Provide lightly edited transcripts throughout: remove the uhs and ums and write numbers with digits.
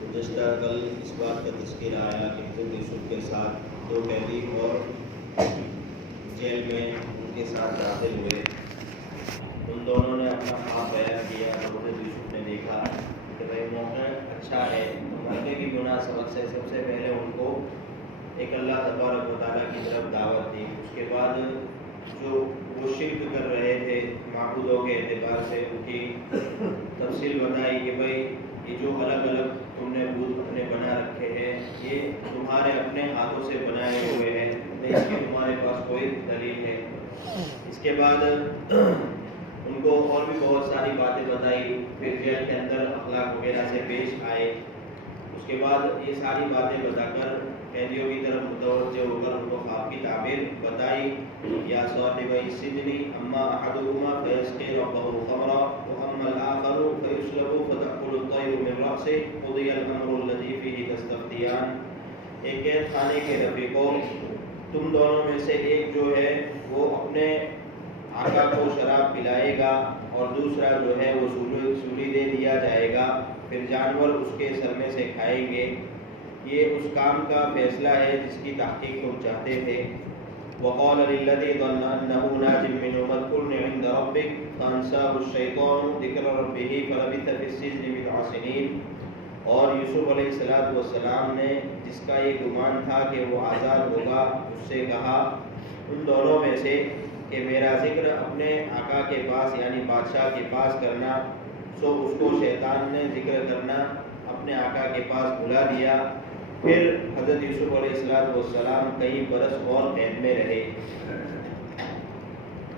گزشتہ کل اس بات کا تذکرہ آیا کہ خود یوسف کے ساتھ دو قیدی اور جیل میں ان کے ساتھ داخل ہوئے. ان دونوں نے اپنا خواب بیان کیا اور حضرت یوسف نے دیکھا کہ بھائی موقع اچھا ہے. موقع کی مناسبت سے سب سے پہلے ان کو ایک اللہ تبارک و تعالیٰ کی طرف دعوت دی. اس کے بعد جو وہ شرک کر رہے تھے معبودوں کے اعتبار سے ان کی تفصیل بتائی کہ بھائی یہ جو الگ الگ تم نے بت اپنے بنا رکھے ہیں یہ تمہارے اپنے ہاتھوں سے بنائے ہوئے ہیں, نہیں اس کی تمہارے پاس کوئی دلیل ہے. اس کے بعد ان کو اور بھی بہت ساری باتیں بتائی. پھر جیل کے اندر اخلاق وغیرہ سے پیش آئے. اس کے بعد یہ ساری باتیں بتا کر قیدیوں کی طرف متوجہ ہو کر ان کو خواب کی تعبیر بتائی. یا صاحب السجن اما احدهما فيسقي ربه خمرا واما الاخر فيسلب فتأكل الطير من رأسه قضي الامر الذي فيه تستفتيان. ایک قید خانے کے رفیقوں, تم دونوں میں سے ایک جو ہے وہ اپنے آقا کو شراب پلائے گا اور دوسرا جو ہے وہ سولی دے دیا جائے گا, پھر جانور اس کے سر میں سے کھائیں گے. یہ اس کام کا فیصلہ ہے جس کی تحقیق تم چاہتے تھے. وقال للذي ظن انه ناج منه اذكرني عند ربك فانساه الشيطان ذكر ربه فلبث في السجن بضع سنين. اور یوسف علیہ السلام نے جس کا یہ گمان تھا کہ وہ آزاد ہوگا اس سے کہا ان دونوں میں سے کہ میرا ذکر اپنے آقا کے پاس یعنی بادشاہ کے پاس کرنا. سو اس کو شیطان نے ذکر کرنا اپنے آقا کے پاس بلا دیا. پھر حضرت یوسف علیہ السلام کئی برس اور قید میں رہے.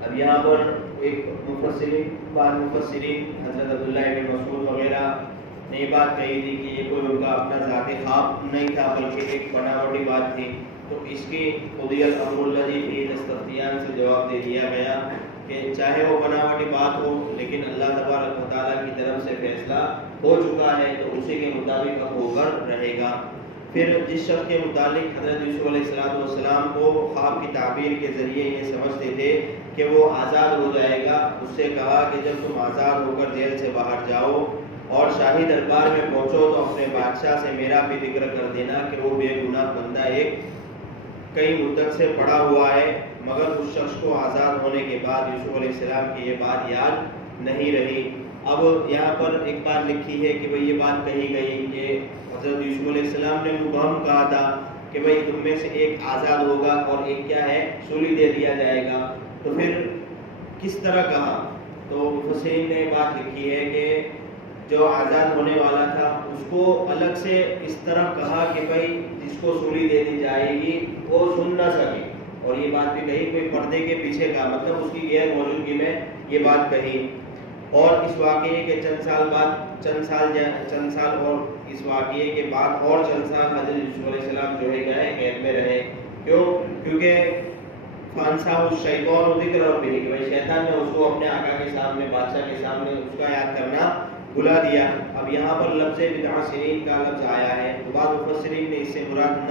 اب یہاں پر ایک مفسرین حضرت عبداللہ بن مسعود وغیرہ نے یہ بات کہی تھی کہ یہ کوئی ان کا اپنا ذاتی خواب نہیں تھا بلکہ ایک بناوٹی بات تھی. تو اس کی قضی الامر الذی فیہ تستفتیان سے جواب دے دیا گیا کہ چاہے وہ بناوٹی بات ہو لیکن اللہ تبارک و تعالیٰ کی طرف سے فیصلہ ہو چکا ہے تو اسی کے مطابق اب ہو کر رہے گا. پھر جس شخص کے متعلق حضرت یوسف علیہ السلام کو خواب کی تعبیر کے ذریعے یہ سمجھتے تھے کہ وہ آزاد ہو جائے گا, اس سے کہا کہ جب تم آزاد ہو کر جیل سے باہر جاؤ اور شاہی دربار میں پہنچو تو اپنے بادشاہ سے میرا بھی ذکر کر دینا کہ وہ بے گناہ بندہ ایک کئی مدت سے پڑا ہوا ہے. مگر اس شخص کو آزاد ہونے کے بعد یوسف علیہ السلام کی یہ بات یاد نہیں رہی. اب یہاں پر ایک بات لکھی ہے کہ بھئی یہ بات کہی گئی کہ حضرت یوسف علیہ السلام نے مبہم کہا تھا کہ بھئی تم میں سے ایک آزاد ہوگا اور ایک کیا ہے سولی دے دیا جائے گا. تو پھر کس طرح کہا؟ تو مفسرین نے بات لکھی ہے کہ جو آزاد ہونے والا تھا اس کو الگ سے اس طرح کہا کہ بھئی جس کو سولی دے دی جائے گی وہ سن نہ سکے. اور یہ بات بھی کہی کوئی پردے کے پیچھے کا مطلب اس کی غیر موجودگی میں یہ بات کہی. اور اس واقعے کے چند سال اور اس واقعے کے بعد اور چند سال حضرت یوسف علیہ السلام جو ہے گئے قید میں رہے. کیونکہ فانساہ الشیطان ذکر ربہ کہ شیطان نے اس کو اپنے آقا کے سامنے بادشاہ کے سامنے اس کا یاد کرنا بلا دیا. اب یہاں پر لفظ بضع سنین کا لفظ آیا ہے تو بعض مفسرین نے اس سے مراد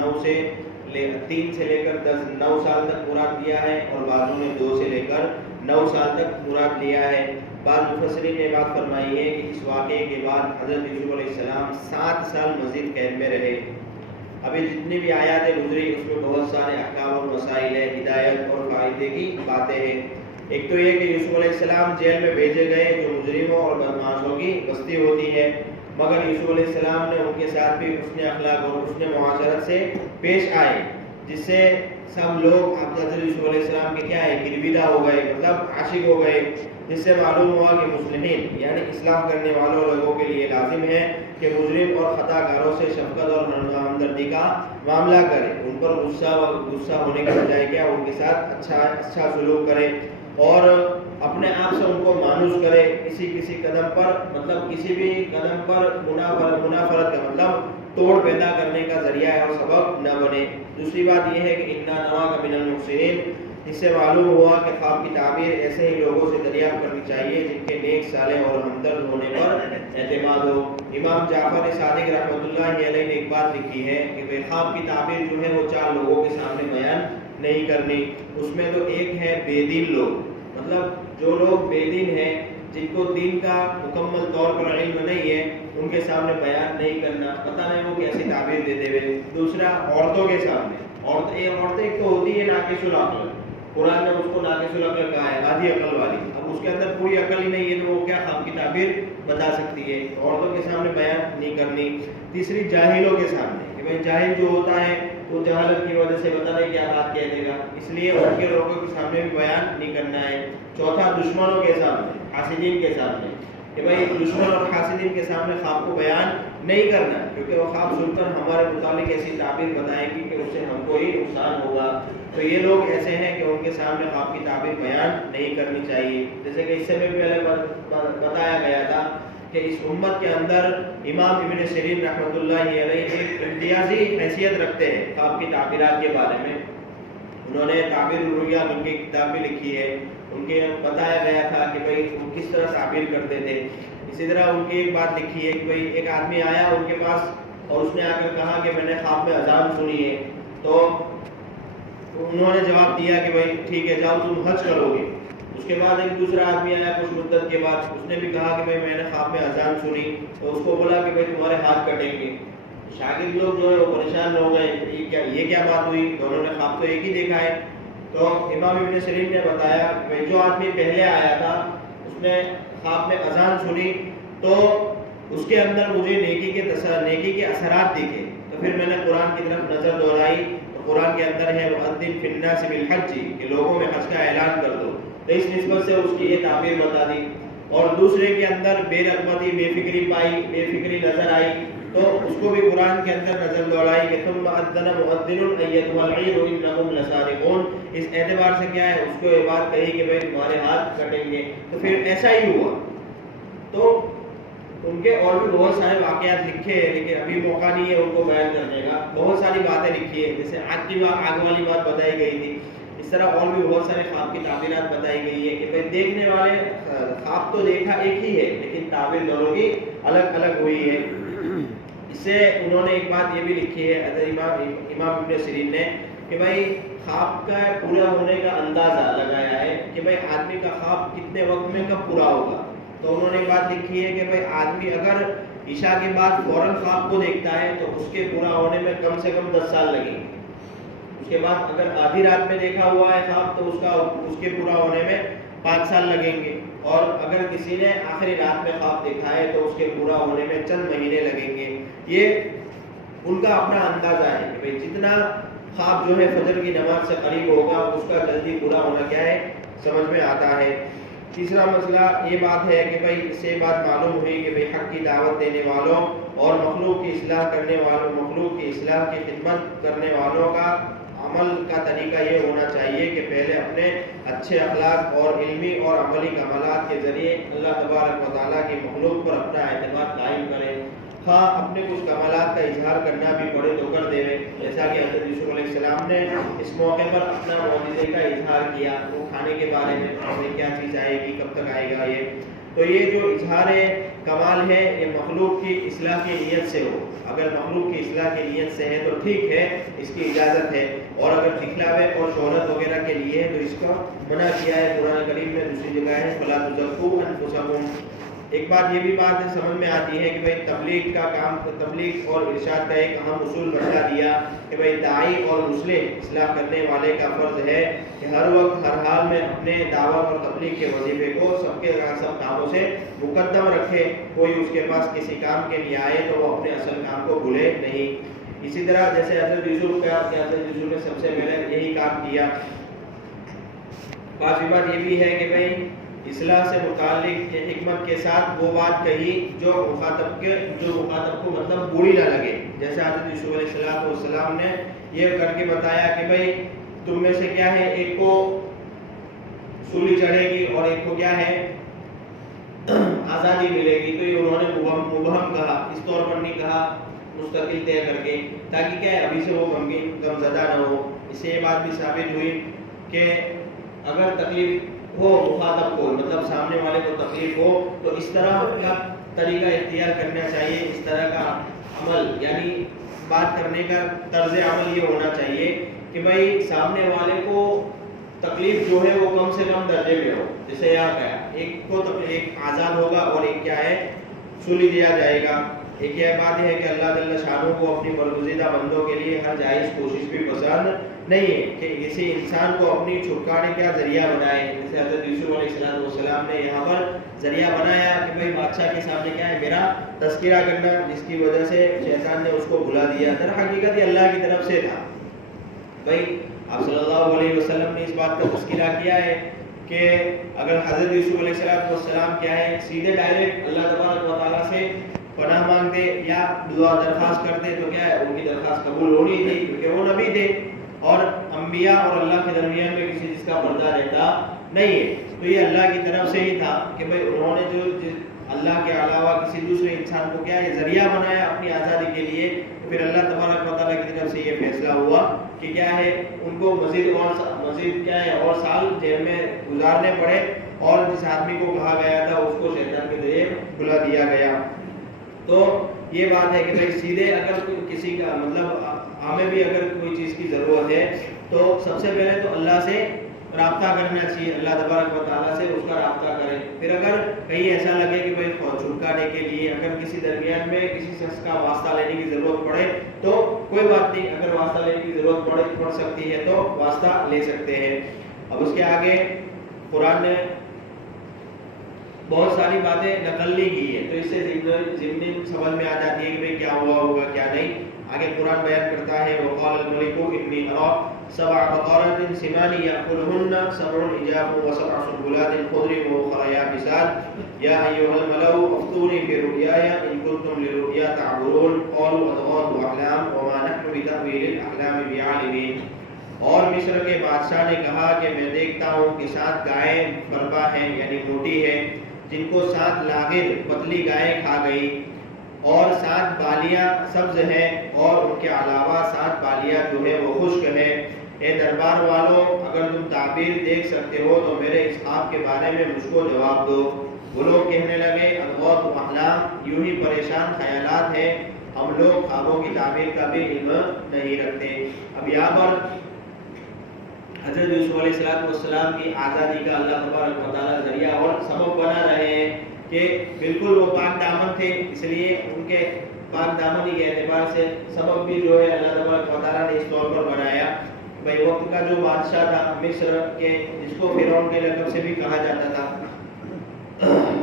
3 سے لے کر 9 سال تک مراد لیا ہے اور بعضوں نے 2 سے لے کر 9 سال تک مراد لیا ہے. بعض مفسرین نے بات فرمائی ہے کہ اس واقعے کے بعد حضرت یوسف علیہ السلام 7 سال مزید قید میں رہے. ابھی جتنی بھی آیات گزری اس میں بہت سارے احکام اور مسائل ہیں, ہدایت اور فائدے کی باتیں ہیں. ایک تو یہ کہ یوسف علیہ السلام جیل میں بھیجے گئے جو مجرموں اور بدمعاشوں کی بستی ہوتی ہے, مگر یوسف علیہ السلام نے ان کے ساتھ بھی حسن اخلاق اور حسن معاشرت سے پیش آئے جس سے سب لوگ حضرت یوسف علیہ السلام کے کیا ہے گرویدہ ہو گئے, مطلب عاشق ہو گئے. جس سے معلوم ہوا کہ مسلمین یعنی اسلام کرنے والوں لوگوں کے لیے لازم ہے کہ مجرم اور خطا کاروں سے شفقت اور ہمدردی کا معاملہ کرے, ان پر غصہ ہونے کے بجائے کیا ان کے ساتھ اچھا سلوک کرے اور اپنے آپ سے ان کو مانوس کرے. کسی قدم پر مطلب کسی بھی قدم پر منافرت کا مطلب توڑ پیدا کرنے کا ذریعہ ہے اور سبب نہ بنے. دوسری بات یہ ہے کہ انا نراک من المحسنین, اس سے معلوم ہوا کہ خواب کی تعبیر ایسے ہی لوگوں سے دریافت کرنی چاہیے جن کے نیک صالح اور ہمدرد ہونے پر اعتماد ہو. امام جعفر صادق رحمۃ اللہ علیہ نے ایک بات لکھی ہے کہ خواب کی تعبیر جو ہے وہ 4 لوگوں کے سامنے بیان نہیں کرنی. اس میں تو ایک ہے بے دین لوگ, مطلب جو لوگ بے دین ہیں جن کو دین کا مکمل طور پر علم نہیں ہے ان کے سامنے بیان نہیں کرنا، پتہ نہیں وہ کیسی تعبیر دیتے ہوئے۔ دوسرا عورتوں کے سامنے، عورتیں ایک تو ہوتی ہے ناقص العقل، قرآن نے اس کو ناقص العقل کہا ہے، آدھی عقل والی، اب اس کے اندر پوری عقل ہی نہیں ہے تو وہ کیا خواب کی تعبیر بتا سکتی ہے، عورتوں کے سامنے بیان نہیں کرنی۔ تیسری جاہلوں کے سامنے، کہ بھائی جاہل جو ہوتا ہے وہ جہالت کی وجہ سے پتہ نہیں کیا بات کہہ دے گا، اس لیے ان کے لوگوں کے سامنے بھی بیان نہیں کرنا ہے۔ چوتھا دشمنوں کے سامنے، حاسدین کے سامنے، کہ بھائی دشمن اور حاسدین کے سامنے خواب کو بیان نہیں کرنا، کیونکہ وہ خواب سن کر ہمارے متعلق ایسی تعبیر بتائیں گی کہ اس سے ہم کو ہی نقصان ہوگا۔ تو یہ لوگ ایسے ہیں کہ ان کے سامنے خواب کی تعبیر بیان نہیں کرنی چاہیے۔ جیسے کہ اس سے بھی پہلے بتایا گیا تھا کہ اس امت کے اندر امام ابن سیرین رحمۃ اللہ علیہ ایک امتیازی حیثیت رکھتے ہیں خواب کی تعبیرات کے بارے میں۔ انہوں نے تعبیر الرؤیا ان کی کتاب بھی لکھی ہے، ان کے بتایا گیا تھا کہ بھائی وہ کس طرح تعبیر کرتے تھے۔ اسی طرح ان کی ایک بات لکھی ہے کہ بھائی ایک آدمی آیا ان کے پاس اور اس نے آ کر کہا کہ میں نے خواب میں اذان سنی ہے، تو انہوں نے جواب دیا کہ بھائی ٹھیک ہے جاؤ تم حج کرو گے۔ اس کے بعد ایک دوسرا آدمی آیا کچھ مدت کے بعد، اس نے بھی کہا کہ بھائی میں نے خواب میں اذان سنی، تو اس کو بولا کہ بھائی تمہارے ہاتھ کٹیں گے۔ شاگرد لوگ جو ہے وہ پریشان ہو گئے، یہ کیا بات ہوئی، دونوں نے خواب تو ایک ہی دیکھا ہے۔ تو امام ابن سیرین نے بتایا کہ جو آدمی پہلے آیا تھا اس نے خواب میں اذان سنی تو اس کے اندر مجھے نیکی کے اثرات دیکھے، تو پھر میں نے قرآن کی طرف نظر دوڑائی، تو قرآن کے اندر ہے وَأَذِّن فِي النَّاسِ بِالْحَجِّ کہ لوگوں میں حج کا اعلان کر دو، تو اس نسبت سے اس کی یہ تعبیر بتا دی۔ اور دوسرے کے اندر بے رغبتی، بے فکری پائی، بے فکری نظر آئی، تو اس کو بھی قرآن کے اندر نظر دوڑائی کہ ثم اذن مؤذن ایتها العیر انہم لسارقون۔ اس اعتبار سے کیا ہے، اس کو یہ بات کہی کہ بھائی تمہارے ہاتھ کٹیں گے، تو پھر ایسا ہی ہوا۔ تو ان کے اور بھی بہت سارے واقعات لکھے ہیں، لیکن ابھی موقع نہیں ہے ان کو بیان کرنے کا۔ بہت ساری باتیں لکھی ہیں، جیسے آگ والی بات بتائی گئی تھی، اس طرح اور بھی بہت سارے خواب کی تعبیرات بتائی گئی ہے کہ بھائی دیکھنے والے خواب تو دیکھا ایک ہی ہے لیکن تعبیر دونوں کی الگ الگ ہوئی ہے۔ اس سے انہوں نے ایک بات یہ بھی لکھی ہے امام ابن سیرین نے کہ بھائی خواب کا پورا ہونے کا اندازہ لگایا ہے کہ بھائی آدمی کا خواب کتنے وقت میں کب پورا ہوگا۔ تو انہوں نے ایک بات لکھی ہے کہ بھائی آدمی اگر عشاء کے بعد فوراً خواب کو دیکھتا ہے تو اس کے پورا ہونے میں کم سے کم 10 سال لگیں گے۔ اس کے بعد اگر آدھی رات میں دیکھا ہوا ہے خواب تو اس کے پورا ہونے میں 5 سال لگیں گے، اور اگر کسی نے آخری رات میں خواب دیکھا ہے تو اس کے پورا ہونے میں چند مہینے لگیں گے۔ یہ ان کا اپنا اندازہ ہے کہ بھئی جتنا خواب جو ہے فجر کی نماز سے قریب ہوگا اس کا جلدی پورا ہونا کیا ہے سمجھ میں آتا ہے۔ تیسرا مسئلہ یہ بات ہے کہ بھئی اس سے بات معلوم ہوئی کہ بھئی حق کی دعوت دینے والوں اور مخلوق کی اصلاح کرنے والوں، مخلوق کی اصلاح کی خدمت کرنے والوں کا عمل کا طریقہ یہ ہونا چاہیے کہ پہلے اپنے اچھے اخلاق اور علمی اور عملی کمالات کے ذریعے اللہ تبارک و تعالیٰ کی مخلوق پر اپنا اعتماد قائم کریں، ہاں اپنے کچھ کمالات کا اظہار کرنا بھی پڑے تو کر دے، جیسا کہ حضرت یوسف علیہ السلام نے اس موقع پر اپنا معجزے کا اظہار کیا، وہ کھانے کے بارے میں کیا چیز آئے گی، کب تک آئے گا یہ۔ تو یہ جو اظہار کمال ہے یہ مخلوق کی اصلاح کی نیت سے ہو، اگر مخلوق کی اصلاح کی نیت سے ہے تو ٹھیک ہے، اس کی اجازت ہے، اور اگر دکھلاوے اور شہرت وغیرہ کے لیے ہے تو اس کا منع کیا ہے قرآن کریم میں دوسری جگہ ہے فَلَا تُزَكُّوا أَنفُسَكُمْ۔ ایک بات یہ بھی بات سمجھ میں آتی ہے کہ بھئی تبلیغ کا کام، تبلیغ اور ارشاد کا ایک اہم اصول بتا دیا کہ بھئی داعی اور مصلح اصلاح کرنے والے کا فرض ہے کہ ہر وقت ہر حال میں اپنے دعوت اور تبلیغ کے وظیفے کو سب کاموں سے مقدم رکھے، کوئی اس کے پاس کسی کام کے لیے آئے تو وہ اپنے اصل کام کو بھولے نہیں۔ اسی طرح جیسے حضرت یوسف نے سب سے پہلے یہی کام کیا۔ بات یہ بھی ہے کہ بھئی اصلاح سے متعلق حکمت کے ساتھ وہ بات کہی جو مخاطب کو مطلب بری نہ لگے، جیسے حضرت یوسف علیہ السلام نے یہ کر کے بتایا کہ بھئی تم میں سے کیا ہے ایک کو سولی چڑھے گی اور ایک کو کیا ہے آزادی ملے گی، تو یہ انہوں نے مبہم کہا، اس طور پر نہیں کہا مستقل طے کر کے، تاکہ کیا ہے ابھی سے وہ غم زدہ نہ ہو۔ اس سے یہ بات بھی ثابت ہوئی کہ اگر تکلیف ہو مخاطب کو، مطلب سامنے والے کو تکلیف ہو تو اس طرح کا طریقہ اختیار کرنا چاہیے، اس طرح کا عمل یعنی بات کرنے کا طرز عمل یہ ہونا چاہیے کہ بھائی سامنے والے کو تکلیف جو ہے وہ کم سے کم درجے میں ہو، جیسے یہاں کہا ایک کو تو ایک آزاد ہوگا اور ایک کیا ہے سولی دیا جائے گا. ایک یہ بات ہے کہ اللہ جل شانہ کو اپنی برگزیدہ بندوں کے لیے ہر جائز کوشش بھی پسند نہیں ہے کہ کسی انسان کو اپنی چھٹکانے کا ذریعہ بنائے. جیسے حضرت یوسف علیہ السلام نے یہاں پر ذریعہ بنایا کہ بھائی بادشاہ کے سامنے کیا ہے میرا تذکرہ کرنا, جس کی وجہ سے شیطان نے اس کو بھلا دیا. در حقیقت یہ اللہ کی طرف سے تھا. بھائی آپ صلی اللہ علیہ وسلم نے اس بات کا تذکرہ کیا ہے کہ اگر حضرت یوسف علیہ السلام کیا ہے سیدھے ڈائریکٹ اللہ تبارک و تعالیٰ سے پناہ مانگتے یا دعا درخواست کرتے تو کیا ہے ان کی درخواست قبول ہونی تھی, کیونکہ وہ نبی تھے اور انبیاء اور اللہ کے درمیان میں کسی چیز کا پردہ رہتا نہیں ہے. تو یہ اللہ کی طرف سے ہی تھا کہ بھائی انہوں نے جو اللہ کے علاوہ کسی دوسرے انسان کو کیا ہے ذریعہ بنایا اپنی آزادی کے لیے, تو پھر اللہ تبارک و تعالیٰ کی طرف سے یہ فیصلہ ہوا کہ کیا ہے ان کو مزید کیا ہے اور سال جیل میں گزارنے پڑے, اور جس آدمی کو کہا گیا تھا اس کو شیطان کے ذریعے بھلا دیا گیا. تو یہ بات ہے کہ بھائی سیدھے اگر کسی کا مطلب ہمیں بھی اگر کوئی چیز کی ضرورت ہے تو سب سے پہلے تو اللہ سے رابطہ کرنا چاہیے, اللہ تبارک و تعالیٰ سے اس کا رابطہ کریں. پھر اگر کہیں ایسا لگے کہ بھائی چھٹکانے کے لیے اگر کسی درمیان میں کسی شخص کا واسطہ لینے کی ضرورت پڑے تو کوئی بات نہیں, اگر واسطہ لینے کی ضرورت پڑ سکتی ہے تو واسطہ لے سکتے ہیں. اب اس کے آگے قرآن نے بہت ساری باتیں نقل نہیں کی ہے, تو اس سے ضمنی سمجھ میں آ جاتی ہے کہ بھئی کیا ہوا ہوگا کیا نہیں. آگے قرآن بیان کرتا ہے وقال الملك انی ارى سبع بقرات سمان یأکلهن سبع عجاف وسبع سنبلات خضر وأخر یابسات یا ایها الملأ افتونی فی رؤیایا ان کنتم للرؤیا تعبرون قالوا اضغاث احلام وما نحن بتأویل الاحلام بعالمین. اور مصر کے بادشاہ نے کہا کہ میں دیکھتا ہوں کہ 7 گائیں برپا ہیں یعنی موٹی ہیں, جن کو 7 لاغر پتلی گائیں کھا گئی, اور 7 بالیاں سبز ہیں اور ان کے علاوہ 7 بالیاں جو ہے وہ خشک ہیں. اے دربار والوں, اگر تم تعبیر دیکھ سکتے ہو تو میرے اس خواب کے بارے میں مجھ کو جواب دو. وہ لوگ کہنے لگے اضغاث احلام, یوں ہی پریشان خیالات ہیں, ہم لوگ خوابوں کی تعبیر کا بھی علم نہیں رکھتے. اب یہاں پر حضرت یوسف علیہ السلام کی آزادی کا اللہ تبارک و تعالیٰ ذریعہ اور سبب بنا رہے ہیں کہ بالکل وہ پاک دامن تھے, اس لیے ان کے پاک دامنی کے اعتبار سے سبب بھی جو ہے اللہ تبارک و تعالیٰ نے اس طور پر بنایا. بھائی وقت کا جو بادشاہ تھا مصر کے, جس کو فرعون کے لقب سے بھی کہا جاتا تھا,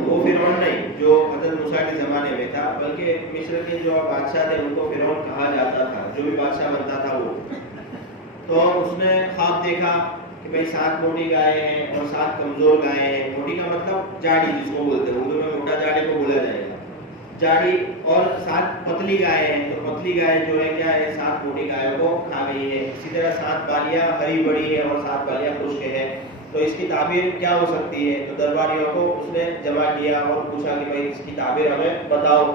وہ فرعون نہیں جو حضرت موسیٰ کے زمانے میں تھا, بلکہ مصر کے جو بادشاہ تھے ان کو فرعون کہا جاتا تھا, جو بھی بادشاہ بنتا تھا وہ. تو اس نے خواب دیکھا کہ بھئی 7 موٹی گائے ہیں اور 7 کمزور گائے ہیں. موٹی کا مطلب جاڑی جس کو بولتے ہیں, اردو میں موٹا جاڑی کو بولا جائے گا, جاڑی, اور 7 پتلی گائے ہیں. تو پتلی گائے جو ہے کیا ہے 7 موٹی گائےوں کو کھا گئی ہے. اسی طرح 7 بالیاں ہری بڑی ہے اور 7 بالیاں خشک ہے. تو اس کی تعبیر کیا ہو سکتی ہے؟ تو درباریوں کو اس نے جمع کیا اور پوچھا کہ بھئی اس کی تعبیر ہمیں بتاؤ.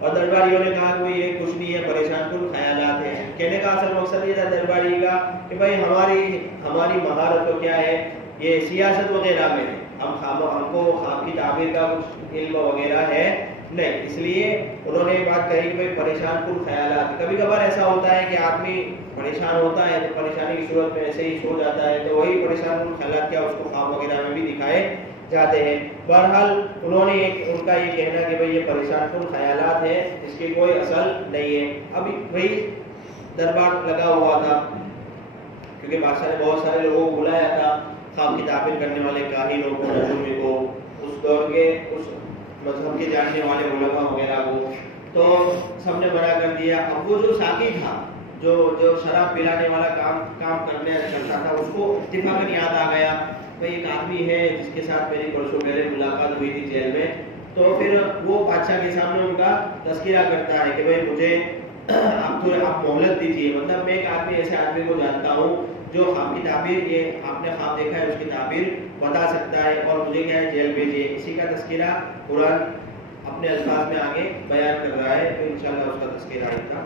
اور درباریوں نے کہا کہ یہ کچھ نہیں ہے, پریشان کن خیالات ہیں. کہنے کا اصل مقصد یہ تھا درباری کا کہ بھائی ہماری مہارت تو کیا ہے یہ سیاست وغیرہ میں ہے, ہم کو خواب کی تعبیر کا کچھ علم وغیرہ ہے نہیں. اس لیے انہوں نے بات کہی کہ بھئی پریشان کن خیالات. کبھی کبھار ایسا ہوتا ہے کہ آدمی پریشان ہوتا ہے تو پریشانی کی صورت میں ایسے ہی سو جاتا ہے, تو وہی پریشان کن خیالات کیا اس کو خواب وغیرہ میں بھی دکھائے جاتے ہیں. بہرحال انہوں نے ان کا یہ کہنا کہ بھئی یہ پریشان کن خیالات ہیں, اس کی کوئی اصل نہیں ہے. ابھی وہی دربار لگا ہوا تھا کیونکہ بادشاہ نے بہت سارے لوگوں کو بلایا تھا, خواب کی تعبیر کرنے والے کاہنوں کو, نجومی کو, اس دور کے اس مذہب کے جاننے والے علماء وغیرہ کو. تو سب نے منع کر دیا. اب وہ جو ساقی تھا, جو شراب پلانے والا کام کرنے کرتا تھا, اس کو اتفاقاً یاد آ گیا بھئی ایک آدمی ہے جس کے ساتھ میری پرسوں پہلے ملاقات ہوئی تھی جیل میں. تو پھر وہ بادشاہ کے سامنے ان کا تذکرہ کرتا ہے کہ بھئی مجھے آپ مہلت دیجیے, مطلب میں ایک آدمی ایسے آدمی کو جانتا ہوں جو خواب کی تعبیر, یہ آپ نے خواب دیکھا ہے اس کی تعبیر بتا سکتا ہے, اور مجھے کیا ہے جیل بھیجیے. اسی کا تذکرہ قرآن اپنے الفاظ میں آگے بیان کر رہا ہے, تو انشاءاللہ اس کا تذکرہ آئے گا.